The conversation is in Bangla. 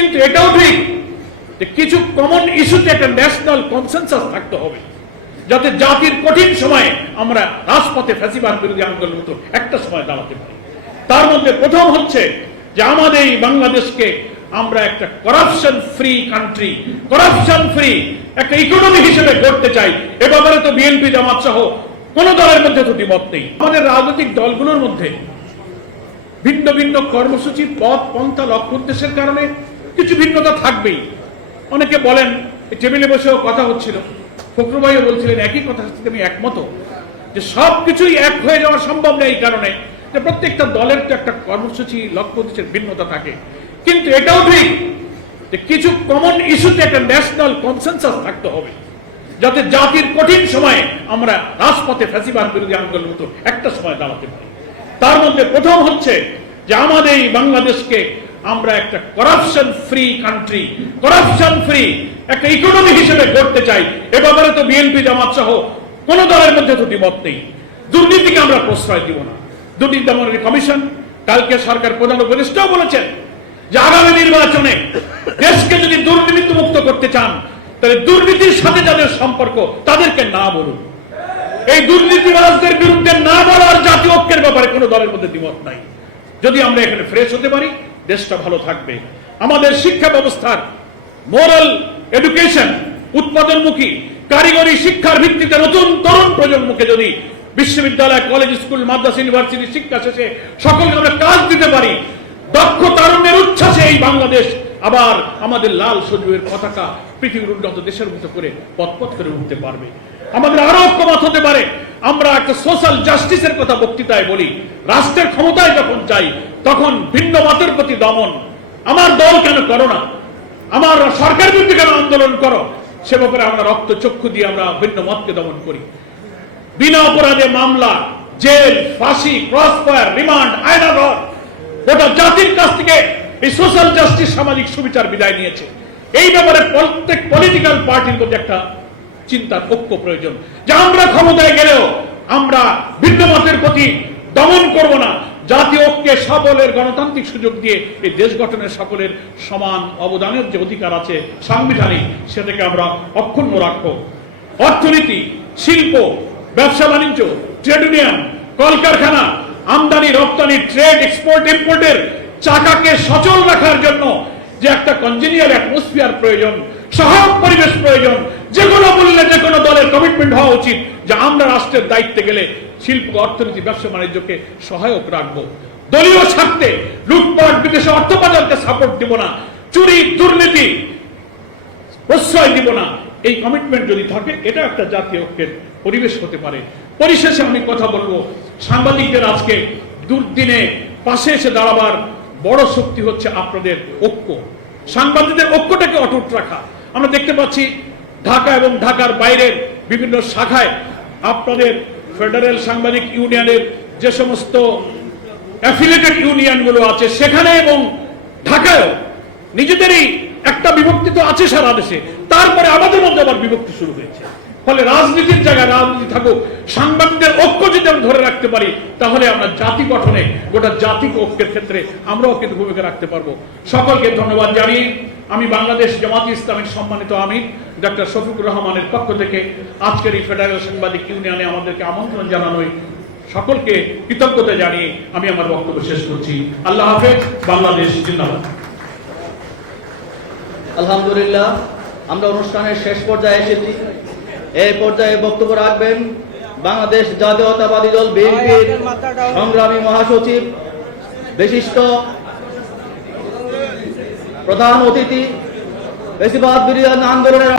কিন্তু এটাও ঠিক যে কিছু কমন ইস্যুতে একটা ন্যাশনাল কনসেনসাস থাকতে হবে, যাতে জাতির কঠিন সময়ে আমরা রাজপথে ফ্যাসিবাদ বিরোধী আন্দোলনের মতো একটা সময় দাঁড়াতে পারি। তার মধ্যে প্রথম হচ্ছে যে আমাদের এই বাংলাদেশকে আমরা একটা corruption free country, corruption free একটা ইকোনমি হিসেবে গড়তে চাই। এ ব্যাপারে তো বিএনপি জামাত সহ কোন দলের মধ্যে তো দ্বিমত নেই। আমাদের রাজনৈতিক দলগুলোর মধ্যে ভিন্ন ভিন্ন কর্মসূচি, পথ, পন্থা, লক্ষ্য উদ্দেশ্যের কারণে কিছু ভিন্নতা থাকবেই। অনেকে বলেন, টেবিলে বসেও কথা হচ্ছিল, ফখরুল ভাইও বলছিলেন একই কথা, আমি একমত যে সবকিছুই এক হয়ে যাওয়া সম্ভব নেই, এই কারণে যে প্রত্যেকটা দলের তো একটা কর্মসূচি, লক্ষ্য উদ্দেশ্যের ভিন্নতা থাকে। কিন্তু এটাও ঠিক যে কিছু কমন ইস্যুতে একটা ন্যাশনাল কনসেনসাস থাকতে হবে, যাতে জাতির কঠিন সময়ে আমরা রাজপথে ফ্যাসিবাদ বিরোধী আন্দোলনের মতো একটা সময় দাঁড়াতে পারি। তার মধ্যে প্রথম হচ্ছে যে আমাদের এই বাংলাদেশকে আমরা একটা corruption free country, corruption free একটা ইকোনমি হিসেবে গড়তে চাই। এ ব্যাপারে তো বিএনপি জামাত সহ কোন দলের মধ্যে তো দ্বিমত নেই। দুর্নীতিকে আমরা প্রশ্রয় দিব না। দুর্নীতি দমন কমিশন, কালকে সরকার প্রধান উপদেষ্টাও বলেছেন যে আগামী নির্বাচনে দেশকে যদি দুর্নীতি মুক্ত করতে চান, তাহলে দুর্নীতির সাথে যাদের সম্পর্ক তাদেরকে না বলুন। এই দুর্নীতিবাজদের বিরুদ্ধে না বলার জাতীয় ঐক্যের ব্যাপারে কোন দলের মধ্যে দ্বিমত নাই। যদি আমরা এখানে ফ্রেশ হতে পারি, দেশটা ভালো থাকবে। আমাদের শিক্ষা ব্যবস্থার মোরাল এডুকেশন, উৎপাদনমুখী কারিগরি শিক্ষার ভিত্তিতে নতুন তরুণ প্রজন্মকে যদি বিশ্ববিদ্যালয়, কলেজ, স্কুল, মাদ্রাসা, ইউনিভার্সিটি শিক্ষা শেষে সকলকে আমরা কাজ দিতে পারি, দক্ষ তারুণ্যের উচ্ছ্বাসে এই বাংলাদেশ আবার আমাদের লাল সজীবের পতাকা পৃথিবীর উন্নত দেশের মতো করে পথ করে উঠতে পারবে। আমাদের আরো ঐক্যমত হতে পারে। আমরা একটা সোশ্যাল জাস্টিসের কথা বক্তৃতায় বলি। রাষ্ট্রের ক্ষমতায় যখন চাই, তখন ভিন্ন মতের প্রতি দমন, আমার দল কেন করো না, আমার সরকার বিরুদ্ধে কেন আন্দোলন করো, সে ব্যাপারে আমরা রক্ত চক্ষু দিয়ে আমরা ভিন্ন মতকে দমন করি। বিনা অপরাধে মামলা, জেল, ফাঁসি, ক্রস ফায়ার, রিমান্ড, আয়নাঘর, গোটা জাতির কাছ থেকে এই সোশ্যাল জাস্টিস, সামাজিক সুবিচার বিদায় নিয়েছে। এই ব্যাপারে প্রত্যেক পলিটিক্যাল পার্টির মধ্যে একটা চিন্তার ঐক্য প্রয়োজন, যে আমরা ক্ষমতায় গেলেও আমরা ভিন্ন মতের প্রতি দমন করব না। জাতীয় ঐক্যে সকলের গণতান্ত্রিক সুযোগ দিয়ে এই দেশ গঠনের সকলের সমান অবদানের যে অধিকার আছে সাংবিধানিক, সেটাকে আমরা অক্ষুণ্ণ রাখবো। অর্থনীতি, শিল্প, ব্যবসা বাণিজ্য, ট্রেড ইউনিয়ন, কলকারখানা, আমদানি রপ্তানি, ট্রেড, এক্সপোর্ট, ইম্পোর্টের চাকাকে সচল রাখার জন্য যে একটা কনজেনিয়াল অ্যাটমসফিয়ার প্রয়োজন, সহায়ক পরিবেশ প্রয়োজন, যে কোনো মূল্যে যে কোনো দলের কমিটমেন্ট হওয়া উচিত যে আমরা রাষ্ট্রের দায়িত্বে গেলে শিল্প, অর্থনীতি, ব্যবসা বাণিজ্যকে সহায়ক রাখবো। দলীয় স্বার্থে লুটপাট, বিদেশে অর্থ পাচারকে সাপোর্ট দিব না, চুরি, দুর্নীতি প্রশ্রয় দিব না। এই কমিটমেন্ট যদি থাকে, এটা একটা জাতীয় ঐক্যের পরিবেশ হতে পারে। পরিশেষে আমি কথা বলবো, সাংবাদিকদের আজকে দুর্দিনে পাশে এসে দাঁড়াবার বড় শক্তি হচ্ছে আপনাদের ঐক্য। সাংবাদিকদের ঐক্যটাকে অটুট রাখা। আমরা দেখতে পাচ্ছি ঢাকা এবং ঢাকার বাইরের বিভিন্ন শাখায় আপনাদের ফেডারেল সাংবাদিক ইউনিয়নের যে সমস্ত অ্যাফিলিয়েটেড ইউনিয়নগুলো আছে, সেখানে এবং ঢাকায়ও নিজেদেরই একটা বিভক্তি তো আছে সারা দেশে, তারপরে আমাদের মধ্যে আবার বিভক্তি শুরু হয়েছে। ফলে রাজনীতির জায়গায় রাজনীতি থাকুক, সাংবাদিকদের ঐক্য যদি আমরা ধরে রাখতে পারি, তাহলে আমরা জাতি গঠনে, গোটা জাতিক ঐক্যের ক্ষেত্রে আমরাও কিন্তু ভূমিকা রাখতে পারবো। সকলকে ধন্যবাদ জানিয়ে আমি বাংলাদেশ জামাতি ইসলামের সম্মানিত আমির ডক্টর শফিকুর রহমানের পক্ষ থেকে আজকের এই ফেডারেল সাংবাদিক ইউনিয়নে আমাদেরকে আমন্ত্রণ জানানোই সকলকে কৃতজ্ঞতা জানিয়ে আমি আমার বক্তব্য শেষ করছি। আল্লাহ হাফেজ। বাংলাদেশ জিন্দাবাদ। আলহামদুলিল্লাহ, আমরা অনুষ্ঠানের শেষ পর্যায়ে এসেছি। এই পর্যায়ে বক্তব্য রাখবেন বাংলাদেশ জাতীয়তাবাদী দল বিএনপির সংগ্রামী মহাসচিব, বিশিষ্ট প্রধান অতিথি, ফ্যাসিবাদ বিরোধী আন্দোলনের